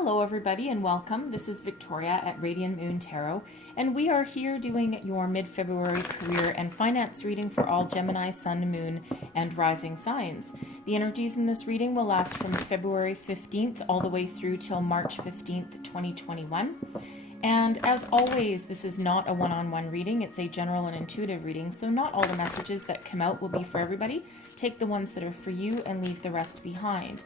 Hello everybody and welcome. This is Victoria at Radiant Moon Tarot, and we are here doing your mid-February career and finance reading for all Gemini, Sun, Moon, and Rising signs. The energies in this reading will last from February 15th all the way through till March 15th, 2021. And as always, this is not a one-on-one reading. It's a general and intuitive reading, so not all the messages that come out will be for everybody. Take the ones that are for you and leave the rest behind.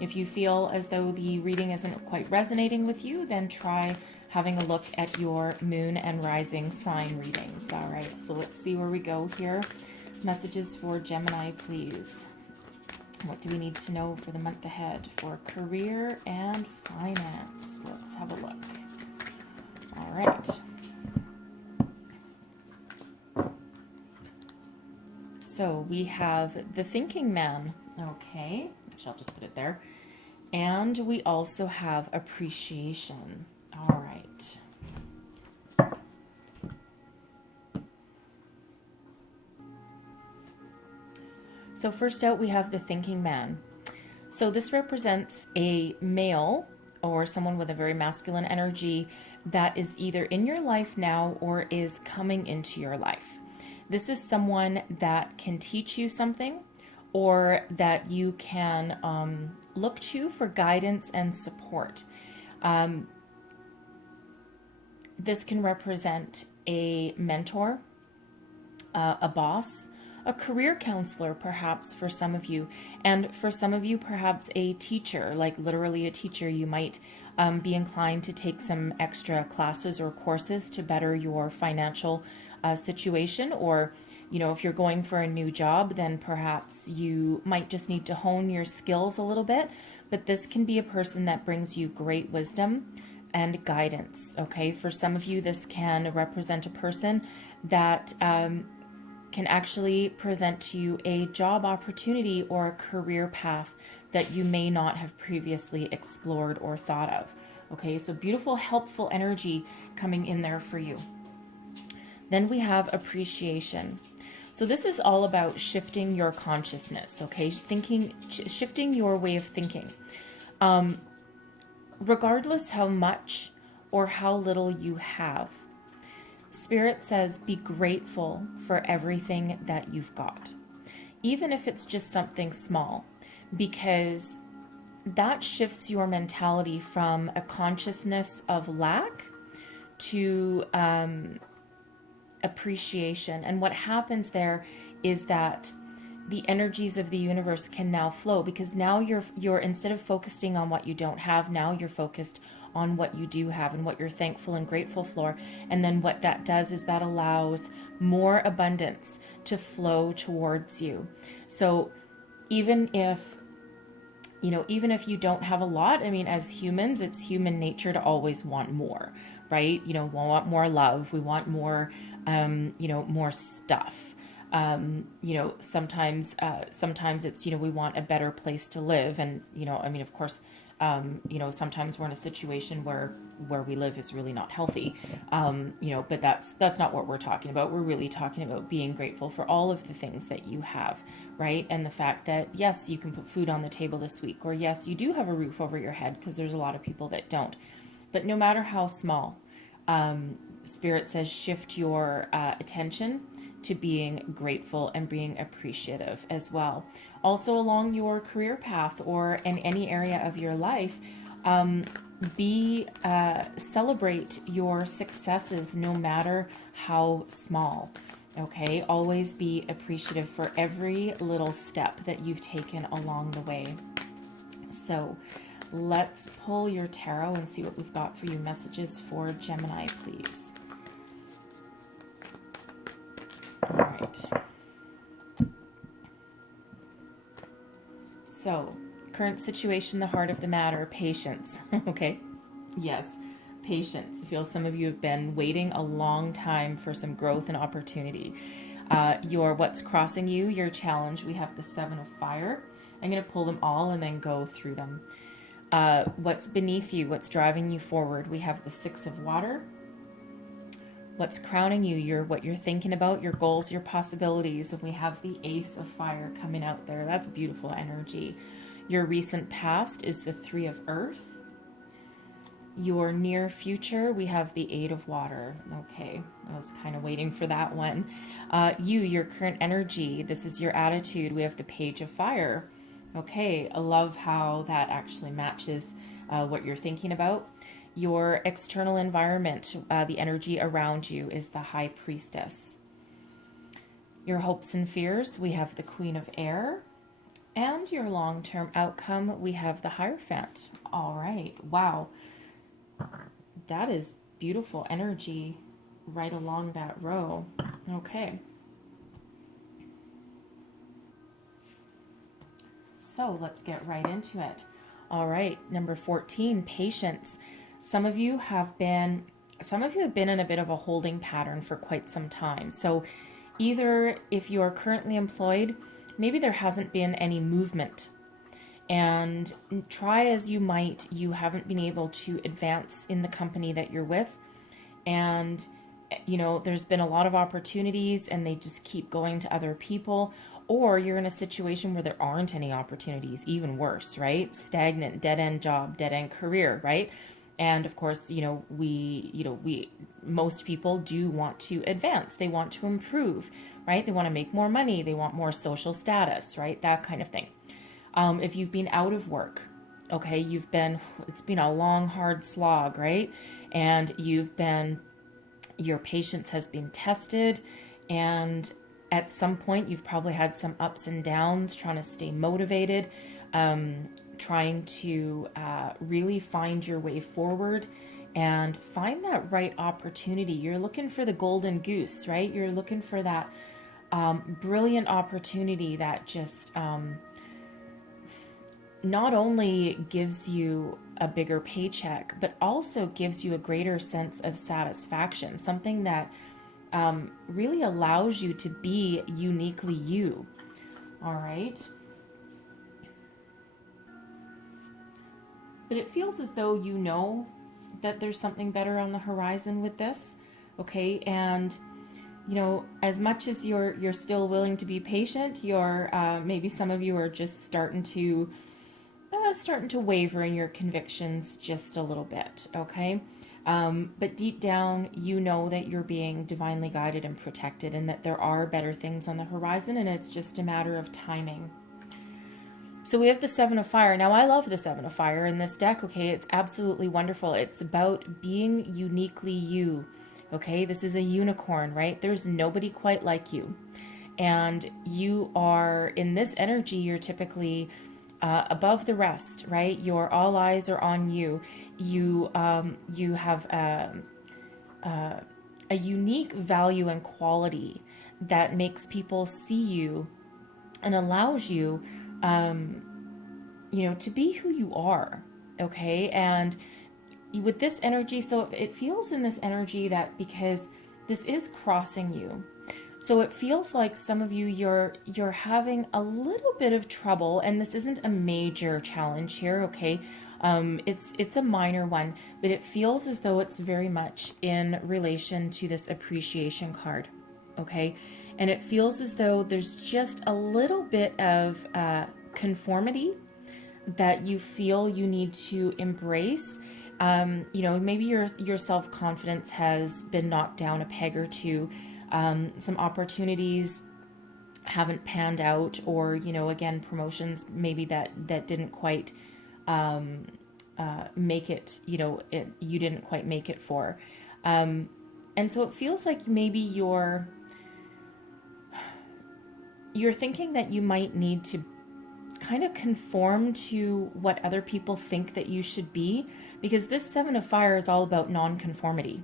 If you feel as though the reading isn't quite resonating with you, then try having a look at your moon and rising sign readings. All right, so let's see where we go here. Messages for Gemini, please. What do we need to know for the month ahead for career and finance? Let's have a look. All right. So we have the thinking man. Okay. I'll just put it there. And we also have appreciation. All right. So first out, we have the thinking man. So this represents a male or someone with a very masculine energy that is either in your life now or is coming into your life. This is someone that can teach you something, or that you can look to for guidance and support. This can represent a mentor, a boss, a career counselor perhaps for some of you, and for some of you perhaps a teacher, like literally a teacher. You might be inclined to take some extra classes or courses to better your financial situation, or you know, if you're going for a new job, then perhaps you might just need to hone your skills a little bit. But this can be a person that brings you great wisdom and guidance, okay? For some of you, this can represent a person that can actually present to you a job opportunity or a career path that you may not have previously explored or thought of, okay? So beautiful, helpful energy coming in there for you. Then we have appreciation. So this is all about shifting your consciousness, okay? Shifting your way of thinking. Regardless how much or how little you have, Spirit says be grateful for everything that you've got, even if it's just something small, because that shifts your mentality from a consciousness of lack to appreciation. And what happens there is that the energies of the universe can now flow, because now you're instead of focusing on what you don't have, now you're focused on what you do have and what you're thankful and grateful for. And then what that does is that allows more abundance to flow towards you. So even if you don't have a lot, I mean, as humans, it's human nature to always want more, right? You know, we want more love. We want more, more stuff. Sometimes it's, we want a better place to live. And, of course, sometimes we're in a situation where we live is really not healthy. But that's not what we're talking about. We're really talking about being grateful for all of the things that you have, right? And the fact that, yes, you can put food on the table this week, or yes, you do have a roof over your head, because there's a lot of people that don't. But no matter how small, Spirit says shift your attention to being grateful and being appreciative as well. Also along your career path or in any area of your life, celebrate your successes no matter how small. Okay, always be appreciative for every little step that you've taken along the way. So let's pull your tarot and see what we've got for you. Messages for Gemini, please. All right. So, current situation, the heart of the matter, patience. Okay. Yes, patience. I feel some of you have been waiting a long time for some growth and opportunity. What's crossing you, your challenge. We have the Seven of Fire. I'm going to pull them all and then go through them. What's beneath you, what's driving you forward. We have the Six of Water. What's crowning you, what you're thinking about, your goals, your possibilities. And we have the Ace of Fire coming out there. That's beautiful energy. Your recent past is the Three of Earth. Your near future, we have the Eight of Water. Okay, I was kind of waiting for that one. Your current energy, this is your attitude. We have the Page of Fire. Okay, I love how that actually matches what you're thinking about. Your external environment, the energy around you is the High Priestess. Your hopes and fears, we have the Queen of Air. And your long-term outcome, we have the Hierophant. All right, wow. That is beautiful energy right along that row. Okay. So let's get right into it. All right, number 14, patience. Some of you have been in a bit of a holding pattern for quite some time. So either if you are currently employed, maybe there hasn't been any movement. And try as you might, you haven't been able to advance in the company that you're with. And, you know, there's been a lot of opportunities and they just keep going to other people. Or you're in a situation where there aren't any opportunities, even worse, right? Stagnant, dead-end job, dead-end career, right? And of course, most people do want to advance. They want to improve, right? They want to make more money. They want more social status, right? That kind of thing. If you've been out of work, okay, it's been a long, hard slog, right? And your patience has been tested, and at some point you've probably had some ups and downs trying to stay motivated, trying to really find your way forward and find that right opportunity. You're looking for the golden goose, right? You're looking for that brilliant opportunity that just not only gives you a bigger paycheck, but also gives you a greater sense of satisfaction, something that really allows you to be uniquely you. All right. But it feels as though you know that there's something better on the horizon with this, okay? And you know, as much as you're still willing to be patient, maybe some of you are just starting to waver in your convictions just a little bit, okay? But deep down, you know that you're being divinely guided and protected, and that there are better things on the horizon, and it's just a matter of timing. So we have the Seven of Fire. Now, I love the Seven of Fire in this deck, okay? It's absolutely wonderful. It's about being uniquely you, okay? This is a unicorn, right? There's nobody quite like you. And you are, in this energy, you're typically above the rest, right? All eyes are on you. You have a unique value and quality that makes people see you and allows you, to be who you are, okay? And with this energy, so it feels in this energy that because this is crossing you, so it feels like some of you, you're having a little bit of trouble, and this isn't a major challenge here, okay? It's a minor one, but it feels as though it's very much in relation to this appreciation card, okay? And it feels as though there's just a little bit of conformity that you feel you need to embrace. Maybe your self-confidence has been knocked down a peg or two. Some opportunities haven't panned out, or, again, promotions maybe that didn't quite make it, you didn't quite make it for. And so it feels like maybe you're thinking that you might need to kind of conform to what other people think that you should be, because this Seven of Fire is all about non-conformity,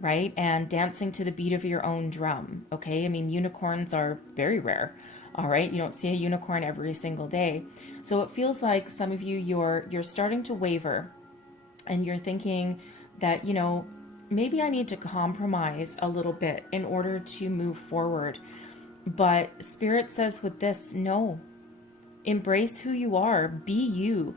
right? And dancing to the beat of your own drum, okay? I mean, unicorns are very rare, all right? You don't see a unicorn every single day. So it feels like some of you, you're starting to waver, and you're thinking that, maybe I need to compromise a little bit in order to move forward. But Spirit says with this, no. Embrace who you are. Be you.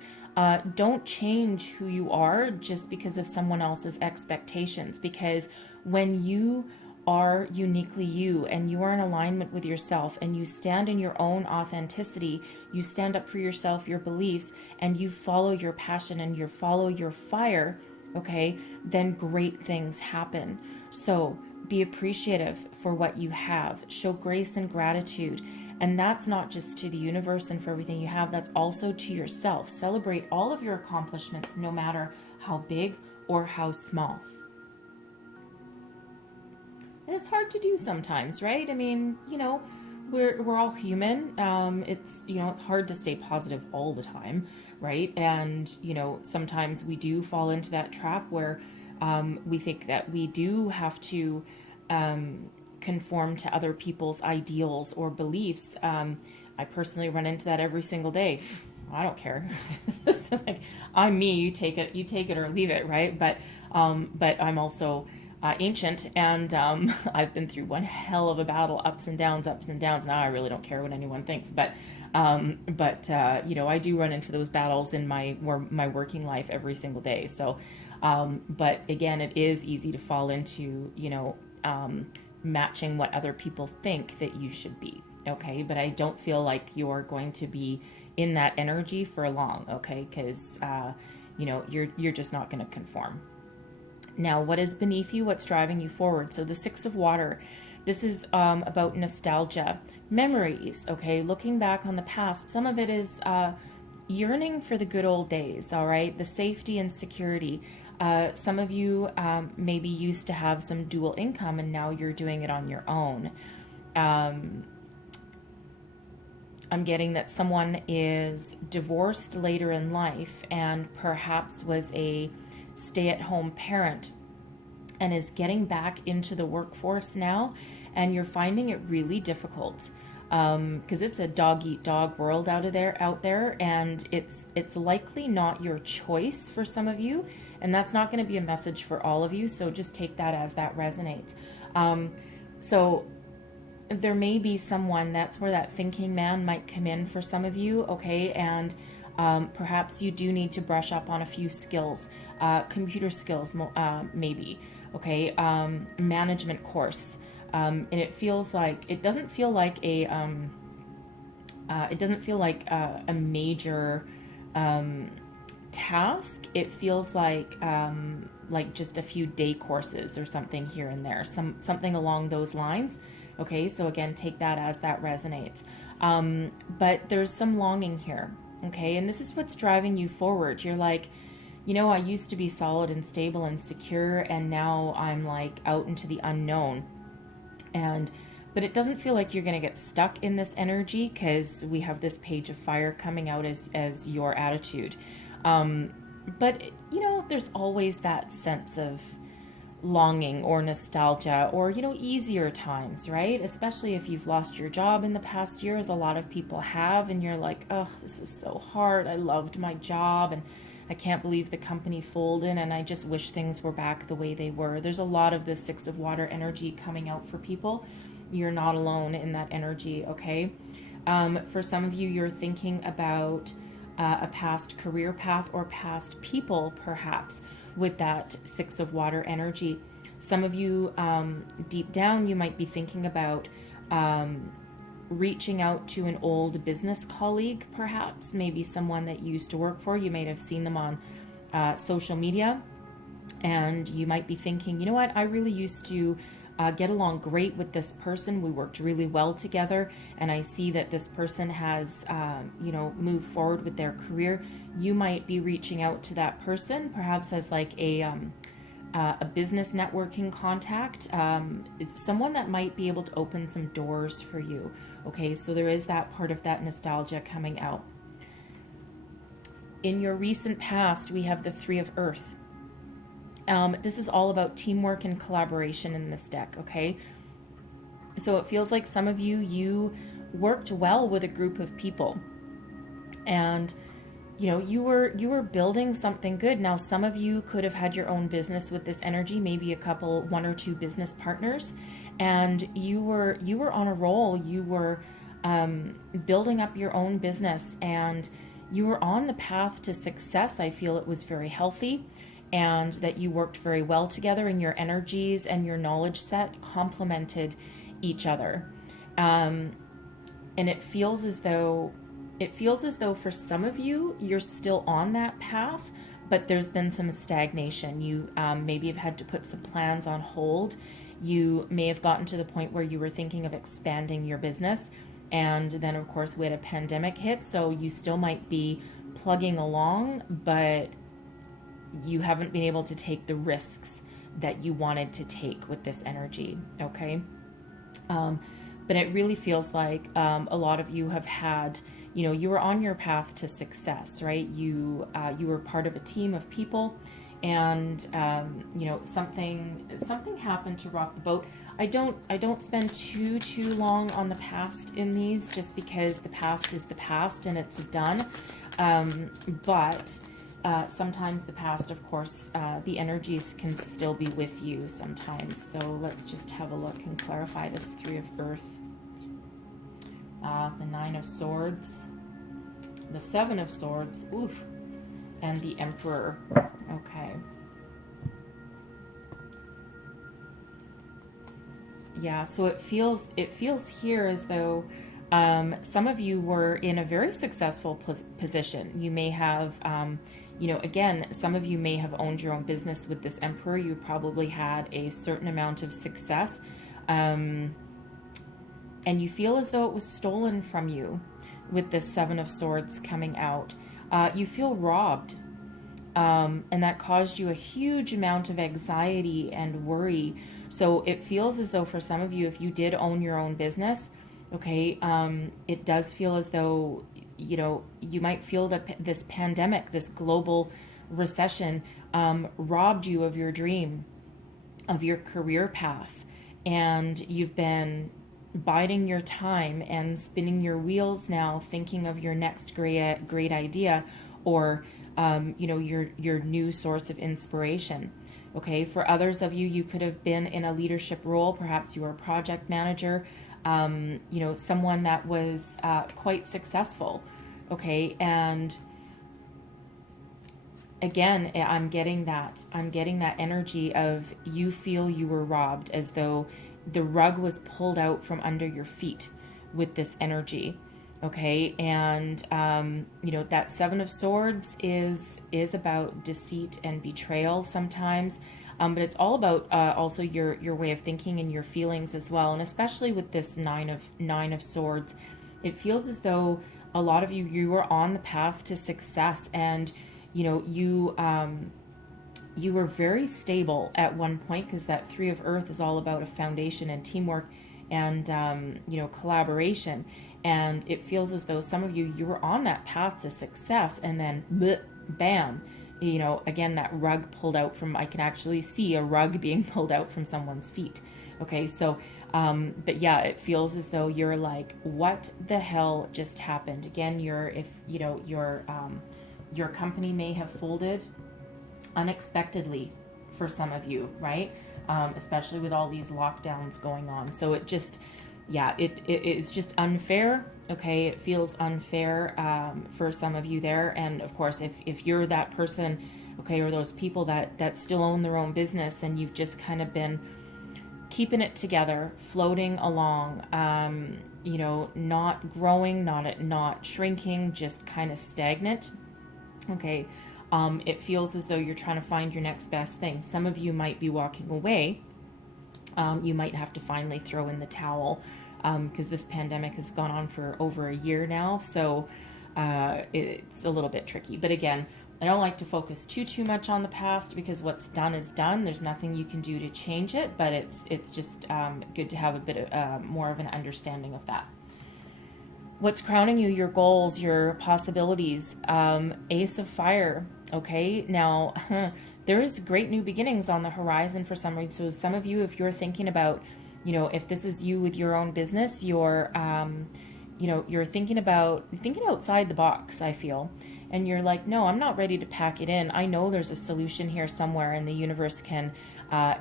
Don't change who you are just because of someone else's expectations. Because when you are uniquely you, and you are in alignment with yourself, and you stand in your own authenticity, you stand up for yourself, your beliefs, and you follow your passion and you follow your fire, okay, then great things happen. So be appreciative for what you have. Show grace and gratitude. And that's not just to the universe and for everything you have, that's also to yourself. Celebrate all of your accomplishments, no matter how big or how small. And it's hard to do sometimes, right? I mean, we're all human. It's hard to stay positive all the time, right? And sometimes we do fall into that trap where we think that we do have to conform to other people's ideals or beliefs. I personally run into that every single day. I don't care. Like, I'm me. You take it or leave it, right? But I'm also ancient, and I've been through one hell of a battle, ups and downs. Now I really don't care what anyone thinks, but I do run into those battles in my working life every single day. So, but again, it is easy to fall into matching what other people think that you should be. Okay, but I don't feel like you're going to be in that energy for long. Okay, because you're just not going to conform. Now, what is beneath you? What's driving you forward? So the Six of Water, this is about nostalgia, memories, okay? Looking back on the past. Some of it is yearning for the good old days, all right? The safety and security. Some of you maybe used to have some dual income, and now you're doing it on your own. I'm getting that someone is divorced later in life and perhaps was a stay-at-home parent and is getting back into the workforce now, and you're finding it really difficult because it's a dog-eat-dog world out there, and it's likely not your choice for some of you, and that's not going to be a message for all of you, so just take that as that resonates. So there may be someone, that's where that thinking man might come in for some of you, okay, and perhaps you do need to brush up on a few skills, computer skills, maybe, okay, management course, and it doesn't feel like a major task. It feels like just a few day courses or something here and there, something along those lines. Okay, so again, take that as that resonates. But there's some longing here, okay? And this is what's driving you forward. You're like, I used to be solid and stable and secure, and now I'm like out into the unknown. But it doesn't feel like you're going to get stuck in this energy, because we have this Page of Fire coming out as your attitude. But, there's always that sense of longing or nostalgia or, easier times, right? Especially if you've lost your job in the past year, as a lot of people have, and you're like, oh, this is so hard. I loved my job, and I can't believe the company folded, and I just wish things were back the way they were. There's a lot of this Six of Water energy coming out for people. You're not alone in that energy, okay? For some of you, you're thinking about a past career path or past people, perhaps, with that Six of Water energy. Some of you, deep down, you might be thinking about reaching out to an old business colleague, perhaps, maybe someone that you used to work for. You may have seen them on social media, and you might be thinking, you know what, I really used to get along great with this person. We worked really well together, and I see that this person has, moved forward with their career. You might be reaching out to that person, perhaps as like a business networking contact. It's someone that might be able to open some doors for you. Okay, so there is that part of that nostalgia coming out. In your recent past, we have the Three of Earth. This is all about teamwork and collaboration in this deck, okay? So it feels like some of you worked well with a group of people, and you were building something good. Now, some of you could have had your own business with this energy, maybe one or two business partners, and you were on a roll. You were building up your own business, and you were on the path to success. I feel it was very healthy, and that you worked very well together, and your energies and your knowledge set complemented each other. And it feels as though for some of you, you're still on that path, but there's been some stagnation. You maybe have had to put some plans on hold. You may have gotten to the point where you were thinking of expanding your business, and then of course we had a pandemic hit, so you still might be plugging along, but you haven't been able to take the risks that you wanted to take with this energy, okay? But it really feels like a lot of you have had, you were on your path to success, right? You were part of a team of people, and something happened to rock the boat. I don't spend too long on the past in these, just because the past is the past and it's done. But sometimes the past, of course, the energies can still be with you sometimes. So let's just have a look and clarify this Three of Earth. The Nine of Swords, the Seven of Swords, oof, and the Emperor. Okay. Yeah, so it feels here as though some of you were in a very successful position. You may have, again, some of you may have owned your own business with this Emperor. You probably had a certain amount of success, and you feel as though it was stolen from you with this Seven of Swords coming out. You feel robbed, and that caused you a huge amount of anxiety and worry. So it feels as though for some of you, if you did own your own business, okay, it does feel as though, you might feel that this pandemic, this global recession, robbed you of your dream, of your career path, and you've been biding your time and spinning your wheels now, thinking of your next great idea, or your new source of inspiration. Okay, for others of you, you could have been in a leadership role. Perhaps you were a project manager, someone that was quite successful. Okay, and again, I'm getting that energy of you feel you were robbed, as though the rug was pulled out from under your feet with this energy. Okay, and that Seven of Swords is about deceit and betrayal sometimes, but it's all about also your way of thinking and your feelings as well. And especially with this Nine of Swords, it feels as though a lot of you were on the path to success, and you were very stable at one point, because that Three of Earth is all about a foundation and teamwork and collaboration. And it feels as though some of you were on that path to success, and then bleh, bam, again, that rug pulled out from, I can actually see a rug being pulled out from someone's feet. Okay, so, but yeah, it feels as though you're like, what the hell just happened? Again, your company may have folded unexpectedly for some of you, right? Especially with all these lockdowns going on. So it just, yeah, it's just unfair. Okay, it feels unfair for some of you there. And of course, if you're that person, okay, or those people that still own their own business, and you've just kind of been keeping it together, floating along, not growing, not shrinking, just kind of stagnant. Okay, it feels as though you're trying to find your next best thing. Some of you might be walking away. You might have to finally throw in the towel, because this pandemic has gone on for over a year now. So it's a little bit tricky. But again, I don't like to focus too much on the past, because what's done is done. There's nothing you can do to change it, but it's just good to have a bit of more of an understanding of that. What's crowning you, your goals, your possibilities, Ace of Fire. Okay, now there is great new beginnings on the horizon for some reason. So some of you, if you're thinking about, if this is you with your own business, you're thinking outside the box, I feel. And you're like, no, I'm not ready to pack it in. I know there's a solution here somewhere, and the universe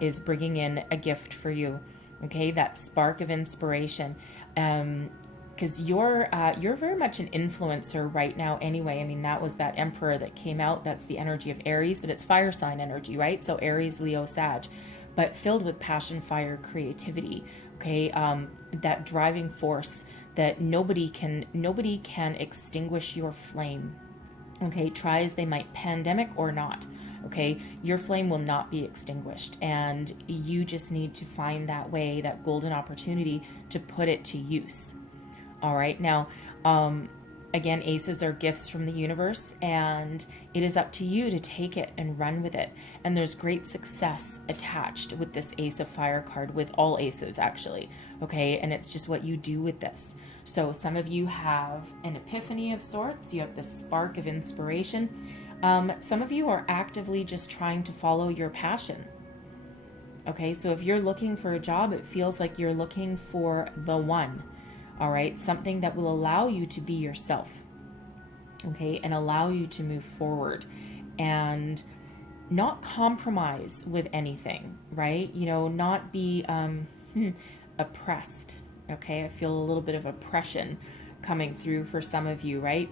is bringing in a gift for you. Okay, that spark of inspiration. Because you're very much an influencer right now anyway. I mean, that was that Emperor that came out. That's the energy of Aries, but it's fire sign energy, right? So Aries, Leo, Sag, but filled with passion, fire, creativity. Okay, that driving force that nobody can extinguish your flame. Okay, try as they might, pandemic or not. Okay, your flame will not be extinguished, and you just need to find that way, that golden opportunity to put it to use. All right, now, again, aces are gifts from the universe, and it is up to you to take it and run with it. And there's great success attached with this Ace of Fire card, with all aces actually. Okay, and it's just what you do with this. So some of you have an epiphany of sorts. You have this spark of inspiration. Some of you are actively just trying to follow your passion. Okay, so if you're looking for a job, it feels like you're looking for the one. All right, something that will allow you to be yourself. Okay, and allow you to move forward and not compromise with anything, right? You know, not be oppressed. Okay, I feel a little bit of oppression coming through for some of you, right?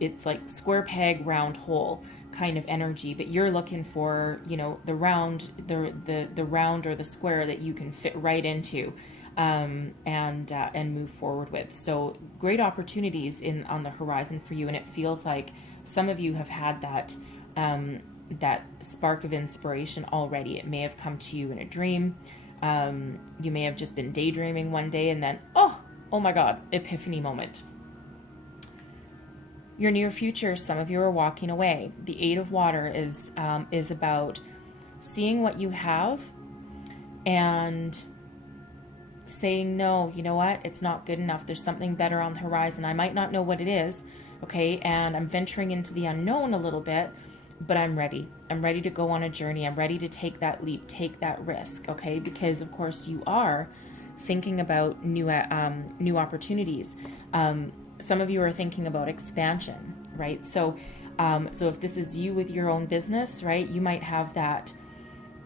It's like square peg, round hole kind of energy, but you're looking for, the round, the round or the square that you can fit right into, and move forward with. So great opportunities on the horizon for you, and it feels like some of you have had that spark of inspiration already. It may have come to you in a dream. You may have just been daydreaming one day, and then oh my God, epiphany moment. Your near future, some of you are walking away. The Eight of Water is about seeing what you have and saying, no, you know what? It's not good enough. There's something better on the horizon. I might not know what it is, okay? And I'm venturing into the unknown a little bit, but I'm ready. I'm ready to go on a journey. I'm ready to take that leap, take that risk, okay? Because, of course, you are thinking about new opportunities. Some of you are thinking about expansion, right? So if this is you with your own business, right, you might have that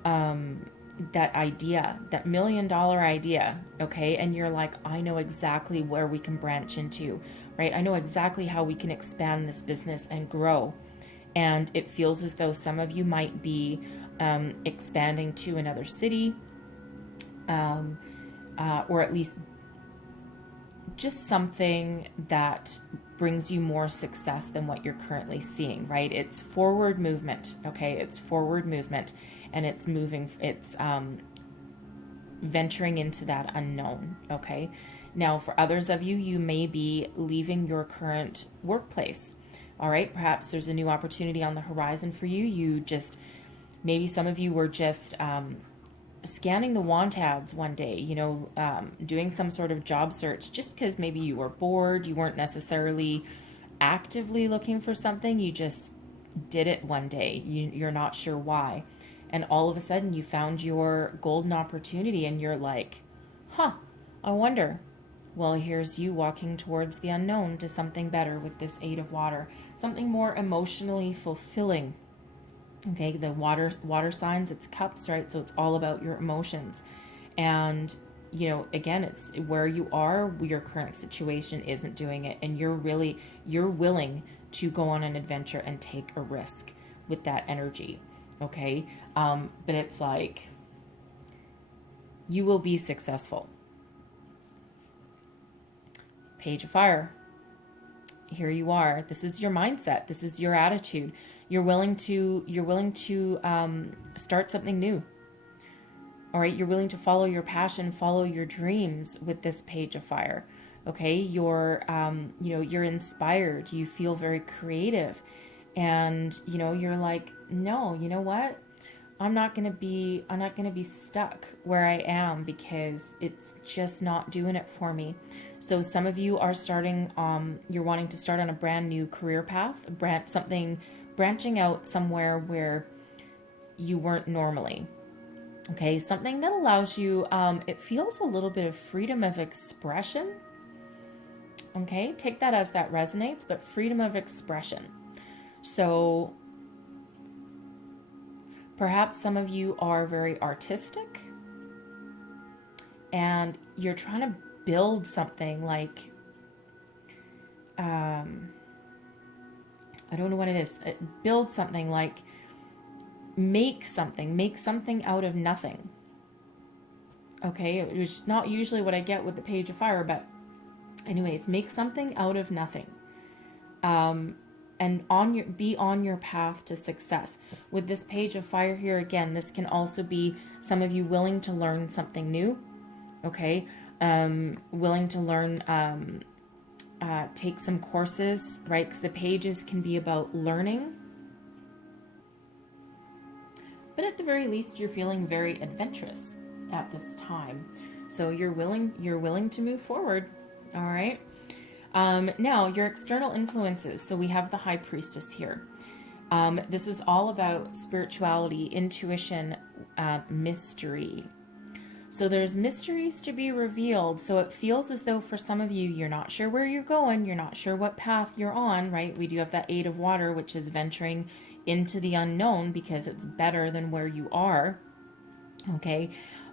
idea, that $1 million idea, okay? And you're like, I know exactly where we can branch into, right? I know exactly how we can expand this business and grow. And it feels as though some of you might be expanding to another city, or at least just something that brings you more success than what you're currently seeing, right? It's forward movement, okay? It's forward movement, and it's moving, it's venturing into that unknown, okay? Now, for others of you, you may be leaving your current workplace, all right? Perhaps there's a new opportunity on the horizon for you. Maybe some of you were just scanning the want ads one day, doing some sort of job search just because maybe you were bored. You weren't necessarily actively looking for something. You just did it one day. You're not sure why. And all of a sudden you found your golden opportunity and you're like, I wonder. Well, here's you walking towards the unknown to something better with this Eight of Water, something more emotionally fulfilling. Okay, the water signs, it's cups, right? So it's all about your emotions. And, again, it's where you are, your current situation isn't doing it. And you're willing to go on an adventure and take a risk with that energy. Okay. But it's like, you will be successful. Page of Fire. Here you are. This is your mindset. This is your attitude. You're willing to start something new. All right. You're willing to follow your passion, follow your dreams with this Page of Fire. Okay. You're inspired. You feel very creative, and, you're like, no, you know what? I'm not going to be stuck where I am because it's just not doing it for me. So some of you are you're wanting to start on a brand new career path, branching out somewhere where you weren't normally. Okay, something that allows you, it feels a little bit of freedom of expression. Okay, take that as that resonates, but freedom of expression. So perhaps some of you are very artistic and you're trying to build something like, I don't know what it is. Build something like, make something out of nothing. Okay, which is not usually what I get with the Page of Fire, but anyways, make something out of nothing. and be on your path to success. With this Page of Fire here, again, this can also be some of you willing to learn something new, okay? Willing to learn, take some courses, right? Because the pages can be about learning. But at the very least, you're feeling very adventurous at this time. So you're willing to move forward, all right? Now, your external influences. So we have the High Priestess here. This is all about spirituality, intuition, mystery. So there's mysteries to be revealed. So it feels as though for some of you, you're not sure where you're going. You're not sure what path you're on, right? We do have that 8 of Water, which is venturing into the unknown because it's better than where you are, okay?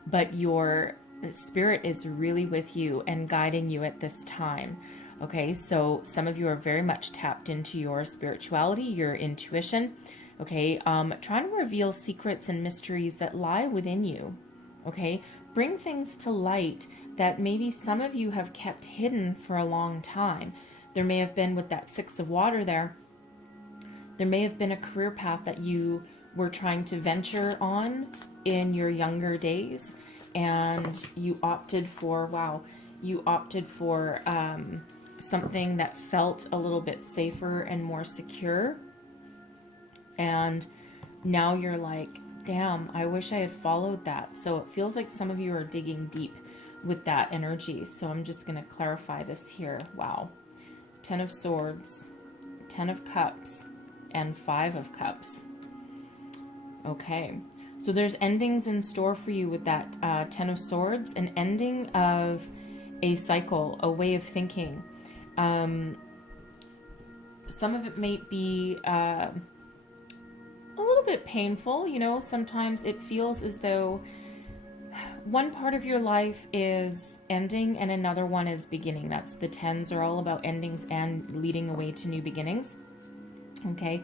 But your spirit is really with you and guiding you at this time. Okay, so some of you are very much tapped into your spirituality, your intuition, okay? Trying to reveal secrets and mysteries that lie within you, okay? Bring things to light that maybe some of you have kept hidden for a long time. There may have been, with that 6 of Water there may have been a career path that you were trying to venture on in your younger days, and you opted for, something that felt a little bit safer and more secure. And now you're like, damn, I wish I had followed that. So it feels like some of you are digging deep with that energy. So I'm just going to clarify this here. Wow. 10 of Swords, 10 of Cups, and 5 of Cups. Okay. So there's endings in store for you with that 10 of Swords, an ending of a cycle, a way of thinking. Some of it may be a little bit painful, you know. Sometimes it feels as though one part of your life is ending and another one is beginning. That's the 10s are all about endings and leading away to new beginnings. Okay.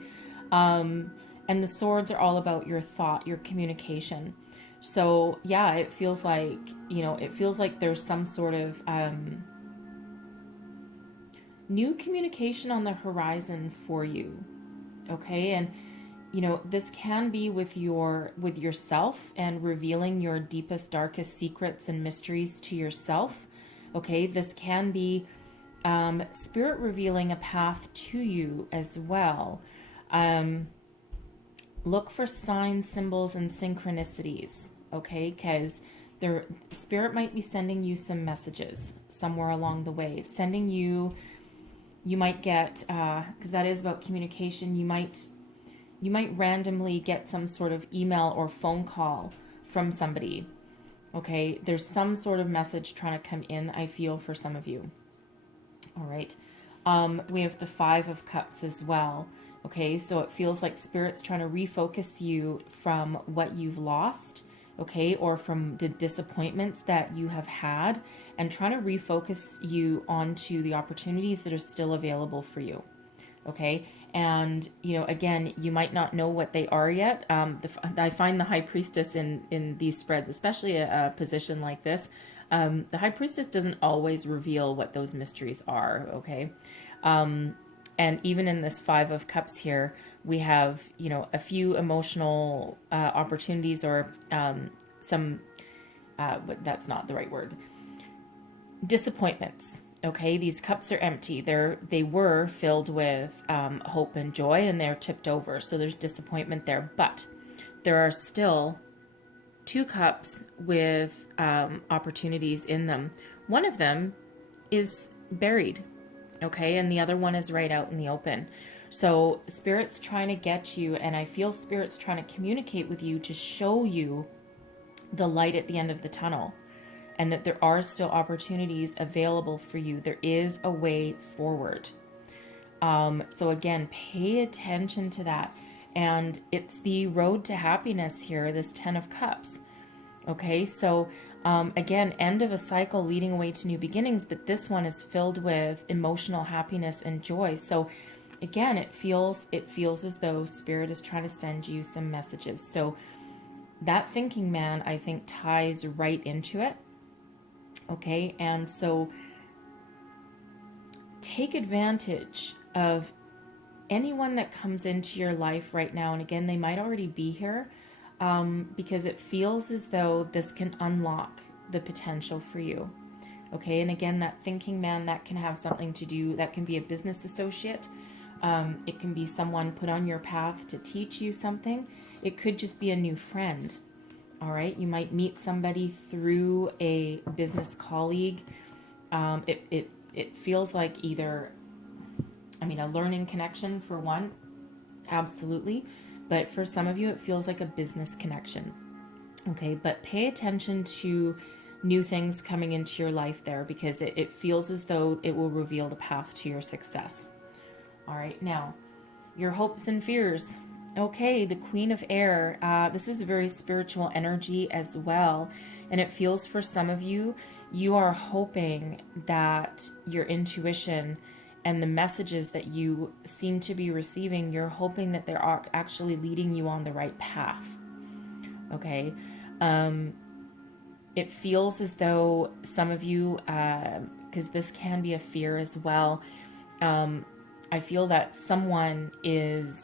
And the Swords are all about your thought, your communication. So yeah, it feels like, you know, there's some sort of new communication on the horizon for you. Okay. And you know, this can be with yourself and revealing your deepest, darkest secrets and mysteries to yourself. Okay. This can be spirit revealing a path to you as well. Look for signs, symbols, and synchronicities, okay? Because spirit might be sending you some messages somewhere along the way. You might get, because that is about communication, you might randomly get some sort of email or phone call from somebody, okay? There's some sort of message trying to come in, I feel, for some of you. All right. We have the 5 of Cups as well. Okay, so it feels like Spirit's trying to refocus you from what you've lost, okay, or from the disappointments that you have had, and trying to refocus you onto the opportunities that are still available for you, okay? And, you know, again, you might not know what they are yet. I find the High Priestess in these spreads, especially a position like this, the High Priestess doesn't always reveal what those mysteries are, okay? And even in this 5 of Cups here, we have, you know, a few emotional opportunities or some, but that's not the right word, disappointments. Okay, these cups are empty. They were filled with hope and joy, and they're tipped over. So there's disappointment there, but there are still 2 cups with opportunities in them. One of them is buried. Okay, and the other one is right out in the open. So Spirit's trying to get you, and I feel Spirit's trying to communicate with you to show you the light at the end of the tunnel, and that there are still opportunities available for you. There is a way forward. So again, pay attention to that. And it's the road to happiness here, this 10 of Cups. Okay, so again, end of a cycle leading away to new beginnings, but this one is filled with emotional happiness and joy. So again, it feels as though Spirit is trying to send you some messages. So that thinking man, I think, ties right into it. Okay, and so take advantage of anyone that comes into your life right now. And again, they might already be here, because it feels as though this can unlock the potential for you. Okay, and again, that thinking man, that can have something to do, that can be a business associate. It can be someone put on your path to teach you something. It could just be a new friend. All right, you might meet somebody through a business colleague. It feels like either, I mean, a learning connection for one, absolutely. But for some of you, it feels like a business connection. Okay, but pay attention to new things coming into your life there, because it feels as though it will reveal the path to your success. All right, now, your hopes and fears. Okay, the Queen of Air. This is a very spiritual energy as well. And it feels for some of you, you are hoping that your intuition and the messages that you seem to be receiving, you're hoping that they're actually leading you on the right path. Okay. It feels as though some of you, because this can be a fear as well, I feel that someone is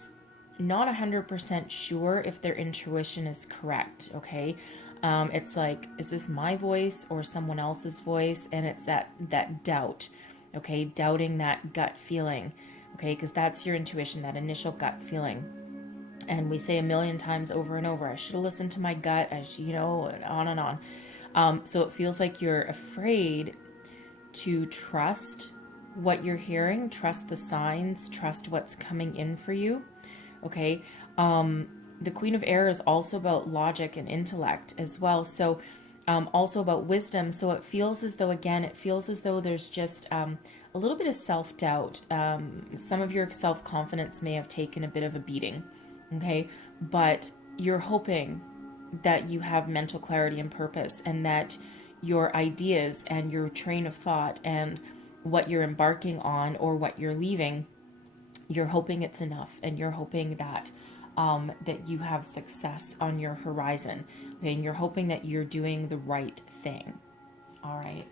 not 100% sure if their intuition is correct, okay? It's like, is this my voice or someone else's voice? And it's that doubt, okay? Doubting that gut feeling, okay? Because that's your intuition, that initial gut feeling. And we say a million times over and over, I should have listened to my gut, as you know, and on and on. So it feels like you're afraid to trust what you're hearing, trust the signs, trust what's coming in for you. Okay. The Queen of Air is also about logic and intellect as well. So, also about wisdom. So it feels as though, again, it feels as though there's just, a little bit of self-doubt. Some of your self-confidence may have taken a bit of a beating. Okay. But you're hoping that you have mental clarity and purpose, and that your ideas and your train of thought and what you're embarking on or what you're leaving, you're hoping it's enough, and you're hoping that that you have success on your horizon. Okay, and you're hoping that you're doing the right thing. All right.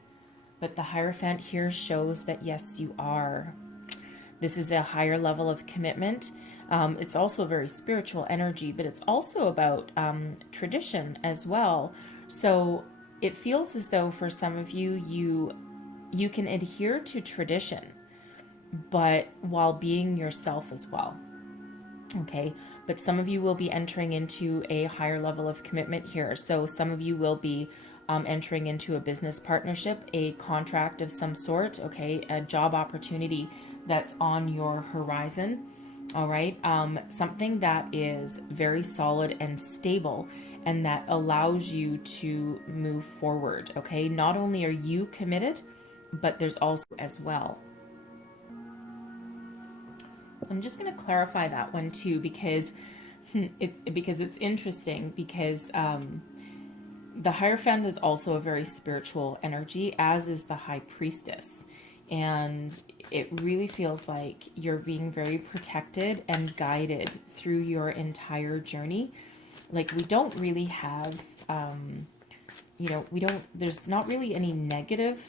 But the Hierophant here shows that yes, you are. This is a higher level of commitment. It's also a very spiritual energy, but it's also about tradition as well. So it feels as though for some of you, you can adhere to tradition, but while being yourself as well. Okay. But some of you will be entering into a higher level of commitment here. So some of you will be entering into a business partnership, a contract of some sort, okay, a job opportunity that's on your horizon. All right. Something that is very solid and stable, and that allows you to move forward. Okay. Not only are you committed, but there's also as well. So I'm just going to clarify that one too, because it's interesting, because the Hierophant is also a very spiritual energy, as is the High Priestess. And it really feels like you're being very protected and guided through your entire journey. Like, we don't really have, there's not really any negative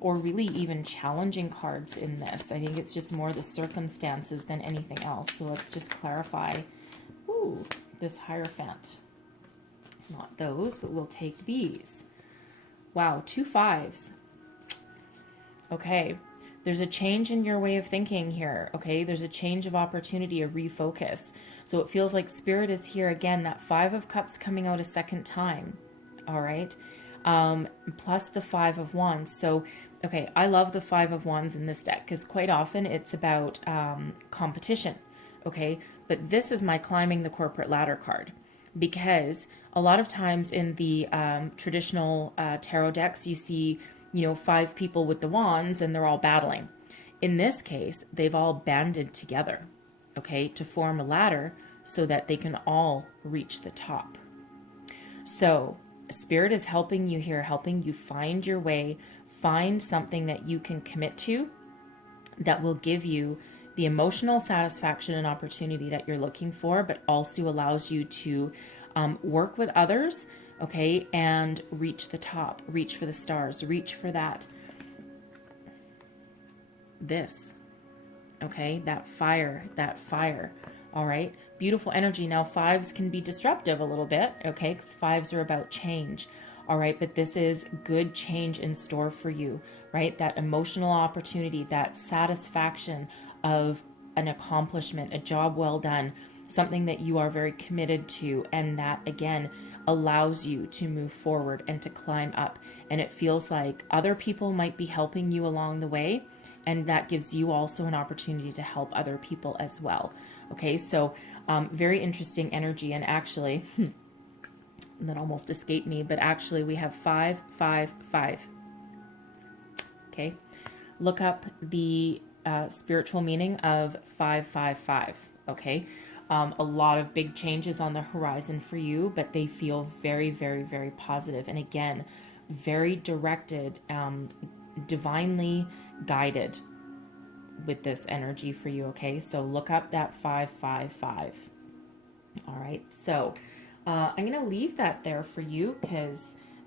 or really even challenging cards in this. I think it's just more the circumstances than anything else. So let's just clarify. Ooh, this Hierophant. Not those, but we'll take these. Wow, 2 5s. Okay, there's a change in your way of thinking here. Okay, there's a change of opportunity, a refocus. So it feels like Spirit is here again, that 5 of Cups coming out a second time. All right. Plus the 5 of Wands. So, okay, I love the 5 of Wands in this deck, because quite often it's about competition. Okay, but this is my climbing the corporate ladder card, because a lot of times in the traditional tarot decks, you see, 5 people with the wands and they're all battling. In this case, they've all banded together, okay, to form a ladder so that they can all reach the top. So Spirit is helping you here, helping you find your way, find something that you can commit to that will give you the emotional satisfaction and opportunity that you're looking for, but also allows you to work with others, okay, and reach the top, reach for the stars, reach for that. This. Okay, that fire, that fire. All right, beautiful energy. Now, fives can be disruptive a little bit, okay, because fives are about change. All right, but this is good change in store for you, right? That emotional opportunity, that satisfaction of an accomplishment, a job well done, something that you are very committed to, and that again allows you to move forward and to climb up. And it feels like other people might be helping you along the way, and that gives you also an opportunity to help other people as well. Okay, so very interesting energy. And actually, that almost escaped me, but actually we have 555. Okay, look up the spiritual meaning of 555. Okay, a lot of big changes on the horizon for you, but they feel very, very, very positive. And again, very directed, divinely guided with this energy for you. Okay, so look up that 555. All right, so I'm going to leave that there for you because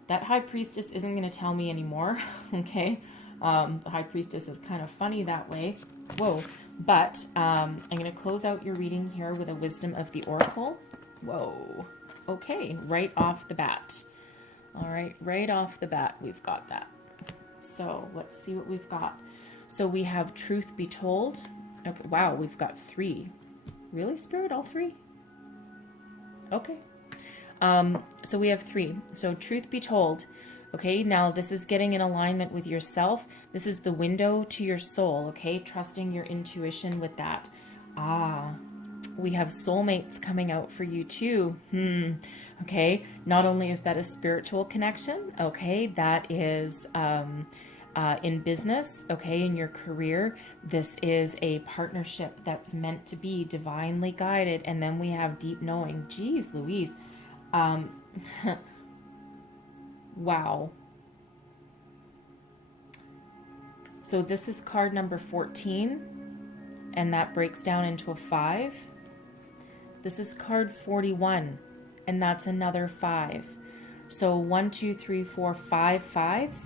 that High Priestess isn't going to tell me anymore. Okay, the High Priestess is kind of funny that way. Whoa, but I'm going to close out your reading here with a Wisdom of the Oracle. Whoa, okay, right off the bat. All right, right off the bat, we've got that. So let's see what we've got. So we have Truth Be Told. Okay, wow, we've got 3. Really, Spirit, all 3? Okay. So we have 3. So Truth Be Told. Okay, now this is getting in alignment with yourself. This is the window to your soul, okay? Trusting your intuition with that. We have soulmates coming out for you too. Okay, not only is that a spiritual connection, okay, that is in business, okay, in your career, this is a partnership that's meant to be divinely guided. And then we have deep knowing. Geez Louise. Wow. So this is card number 14, and that breaks down into a 5. This is card 41, and that's another 5. So 1, 2, 3, 4, 5 fives.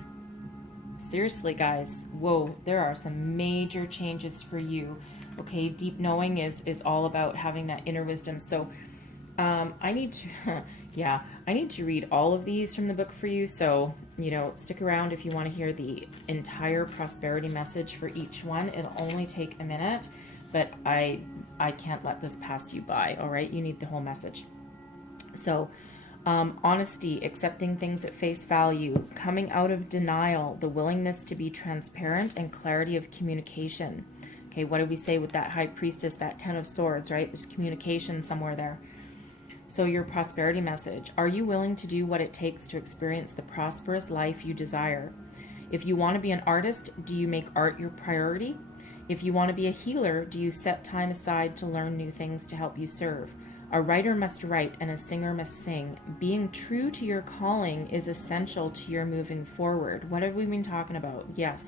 Seriously, guys, whoa, there are some major changes for you. Okay, deep knowing is all about having that inner wisdom. So I need to, yeah, I need to read all of these from the book for you. So, you know, stick around if you want to hear the entire prosperity message for each one. It'll only take a minute, but I can't let this pass you by. All right, you need the whole message. So, honesty, accepting things at face value, coming out of denial, the willingness to be transparent, and clarity of communication. Okay, what did we say with that High Priestess, that 10 of Swords, right? There's communication somewhere there. So your prosperity message, are you willing to do what it takes to experience the prosperous life you desire? If you want to be an artist, do you make art your priority? If you want to be a healer, do you set time aside to learn new things to help you serve? A writer must write and a singer must sing. Being true to your calling is essential to your moving forward. What have we been talking about? Yes.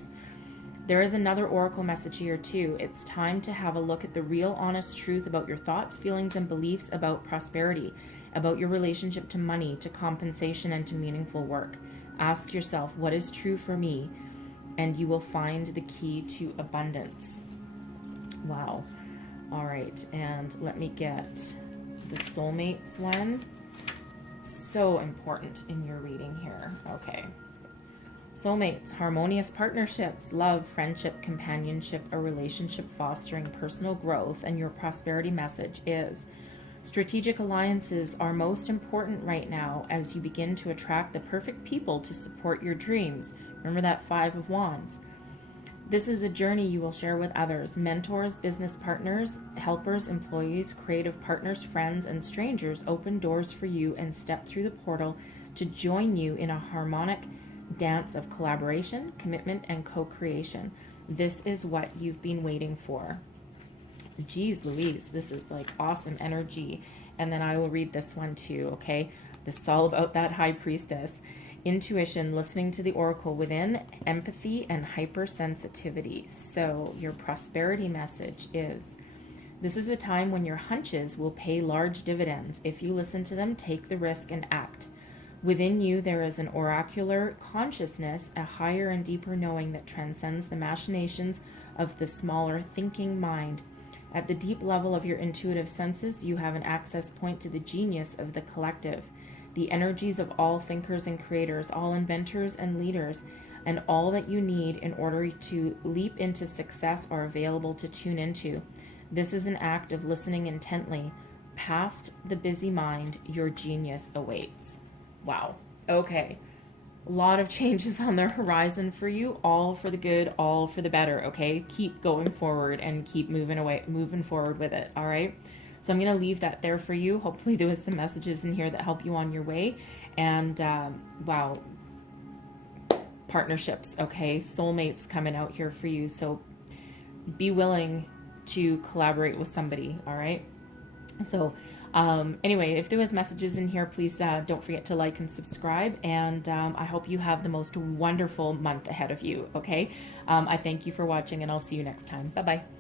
There is another oracle message here too. It's time to have a look at the real honest truth about your thoughts, feelings, and beliefs about prosperity, about your relationship to money, to compensation, and to meaningful work. Ask yourself, what is true for me? And you will find the key to abundance. Wow. All right, and let me get the Soulmates one. So important in your reading here. Okay. Soulmates, harmonious partnerships, love, friendship, companionship, a relationship fostering personal growth, and your prosperity message is strategic alliances are most important right now as you begin to attract the perfect people to support your dreams. Remember that 5 of Wands. This is a journey you will share with others, mentors, business partners, helpers, employees, creative partners, friends, and strangers open doors for you and step through the portal to join you in a harmonic dance of collaboration, commitment, and co-creation. This is what you've been waiting for. Geez Louise, this is like awesome energy. And then I will read this one too, okay? This is all about that High Priestess. Intuition, listening to the oracle within, empathy, and hypersensitivity. So your prosperity message is, this is a time when your hunches will pay large dividends. If you listen to them, take the risk and act. Within you, there is an oracular consciousness, a higher and deeper knowing that transcends the machinations of the smaller thinking mind. At the deep level of your intuitive senses, you have an access point to the genius of the collective. The energies of all thinkers and creators, all inventors and leaders, and all that you need in order to leap into success are available to tune into. This is an act of listening intently. Past the busy mind, your genius awaits. Wow. Okay. A lot of changes on the horizon for you, all for the good, all for the better, okay? Keep going forward and keep moving forward with it, all right? So I'm going to leave that there for you. Hopefully there was some messages in here that help you on your way. And wow, partnerships, okay? Soulmates coming out here for you. So be willing to collaborate with somebody, all right? So anyway, if there was messages in here, please don't forget to like and subscribe. And I hope you have the most wonderful month ahead of you, okay? I thank you for watching, and I'll see you next time. Bye-bye.